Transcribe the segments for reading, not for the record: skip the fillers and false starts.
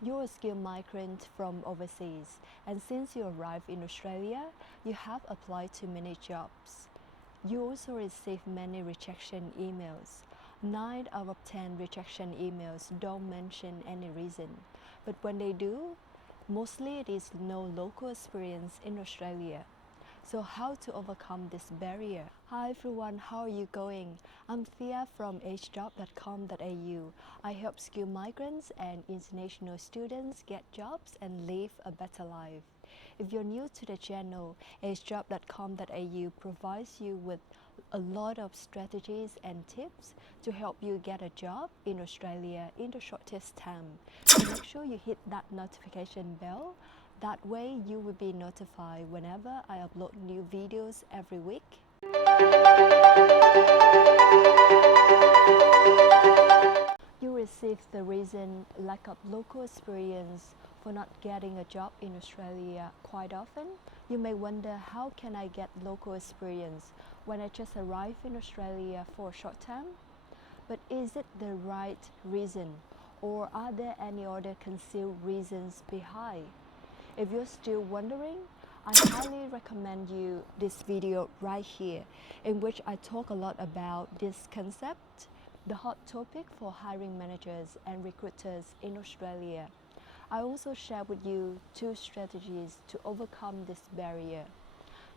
You're a skilled migrant from overseas, and since you arrived in Australia, you have applied to many jobs. You also receive many rejection emails. 9 out of 10 rejection emails don't mention any reason, but when they do, mostly it is no local experience in Australia. So how to overcome this barrier? Hi everyone, how are you going? I'm Thea from agejob.com.au. I help skilled migrants and international students get jobs and live a better life. If you're new to the channel, agejob.com.au provides you with a lot of strategies and tips to help you get a job in Australia in the shortest time. So make sure you hit that notification bell. That way you will be notified whenever I upload new videos every week. You receive the reason lack of local experience for not getting a job in Australia quite often. You may wonder, how can I get local experience when I just arrived in Australia for a short time? But is it the right reason, or are there any other concealed reasons behind? If you're still wondering, I highly recommend you this video right here, in which I talk a lot about this concept, the hot topic for hiring managers and recruiters in Australia. I also share with you 2 strategies to overcome this barrier.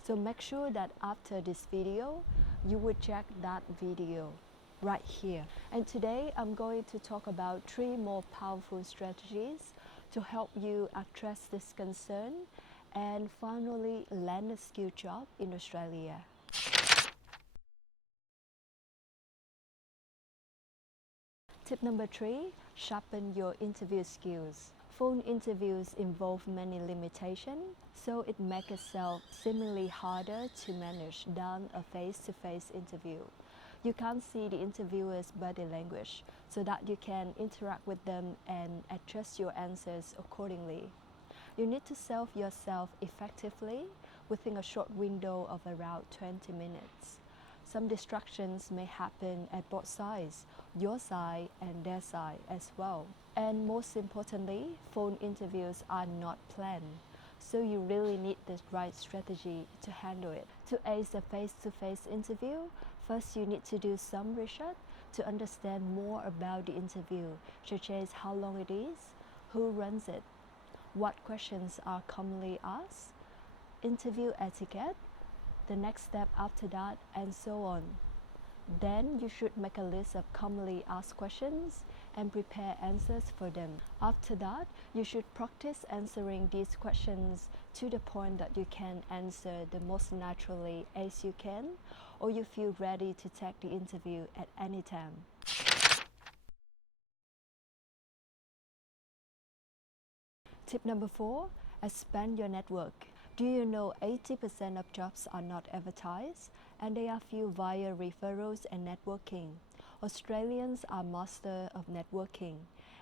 So make sure that after this video, you would check that video right here. And today I'm going to talk about 3 more powerful strategies to help you address this concern and finally land a skilled job in Australia. Tip number 3, sharpen your interview skills. Phone interviews involve many limitations, so it makes itself seemingly harder to manage than a face-to-face interview. You can't see the interviewer's body language, so that you can interact with them and adjust your answers accordingly. You need to sell yourself effectively within a short window of around 20 minutes. Some distractions may happen at both sides, your side and their side as well. And most importantly, phone interviews are not planned, so you really need the right strategy to handle it. To ace a face-to-face interview, first you need to do some research to understand more about the interview, such as how long it is, who runs it, what questions are commonly asked, interview etiquette, the next step after that, and so on. Then you should make a list of commonly asked questions and prepare answers for them. After that, you should practice answering these questions to the point that you can answer the most naturally as you can, or you feel ready to take the interview at any time. Tip number 4, expand your network. Do you know 80% of jobs are not advertised, and they are filled via referrals and networking? Australians are masters of networking,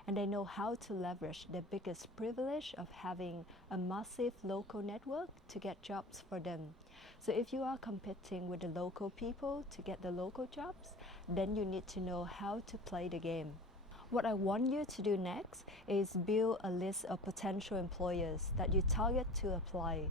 and they know how to leverage the biggest privilege of having a massive local network to get jobs for them. So if you are competing with the local people to get the local jobs, then you need to know how to play the game. What I want you to do next is build a list of potential employers that you target to apply.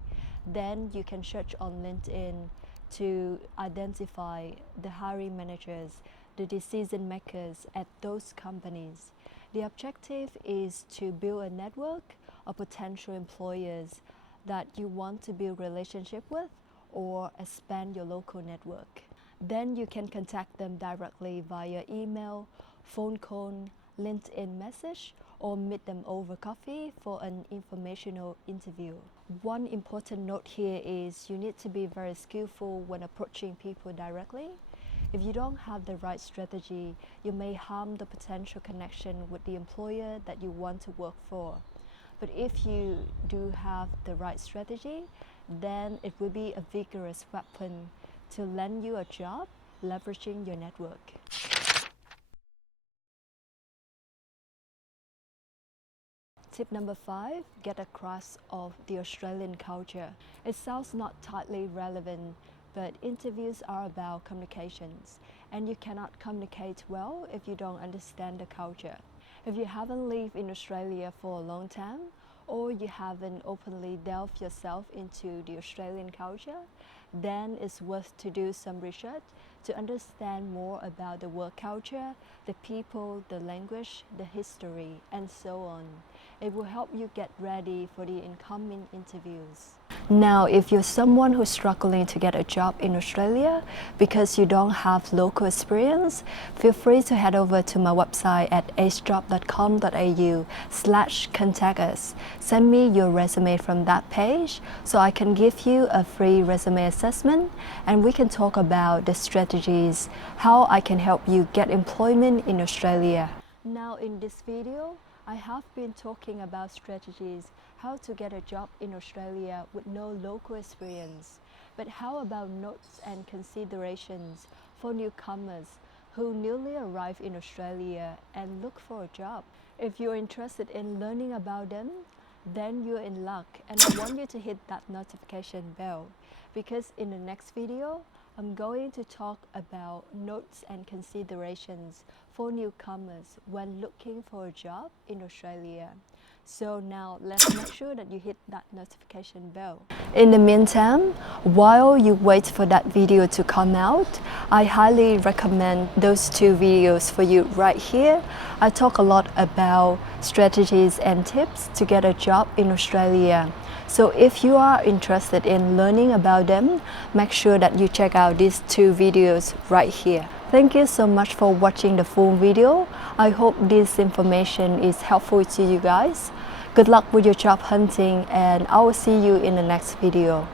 Then you can search on LinkedIn to identify the hiring managers, the decision makers at those companies. The objective is to build a network of potential employers that you want to build relationship with or expand your local network. Then you can contact them directly via email, phone call, LinkedIn message, or meet them over coffee for an informational interview. One important note here is you need to be very skillful when approaching people directly. If you don't have the right strategy, you may harm the potential connection with the employer that you want to work for. But if you do have the right strategy, then it will be a vigorous weapon to land you a job, leveraging your network. Tip number 5, get a grasp of the Australian culture. It sounds not tightly relevant, but interviews are about communications, and you cannot communicate well if you don't understand the culture. If you haven't lived in Australia for a long time, or you haven't openly delved yourself into the Australian culture, then it's worth to do some research to understand more about the work culture, the people, the language, the history, and so on. It will help you get ready for the incoming interviews. Now, if you're someone who's struggling to get a job in Australia because you don't have local experience, feel free to head over to my website at acejob.com.au/contact us. Send me your resume from that page so I can give you a free resume assessment and we can talk about the strategies, how I can help you get employment in Australia. Now in this video, I have been talking about strategies how to get a job in Australia with no local experience. But how about notes and considerations for newcomers who newly arrive in Australia and look for a job? If you're interested in learning about them, then you're in luck, and I want you to hit that notification bell because in the next video, I'm going to talk about notes and considerations for newcomers when looking for a job in Australia. So now let's make sure that you hit that notification bell. In the meantime, while you wait for that video to come out, I highly recommend those two videos for you right here. I talk a lot about strategies and tips to get a job in Australia. So if you are interested in learning about them, make sure that you check out these two videos right here. Thank you so much for watching the full video. I hope this information is helpful to you guys. Good luck with your job hunting and I will see you in the next video.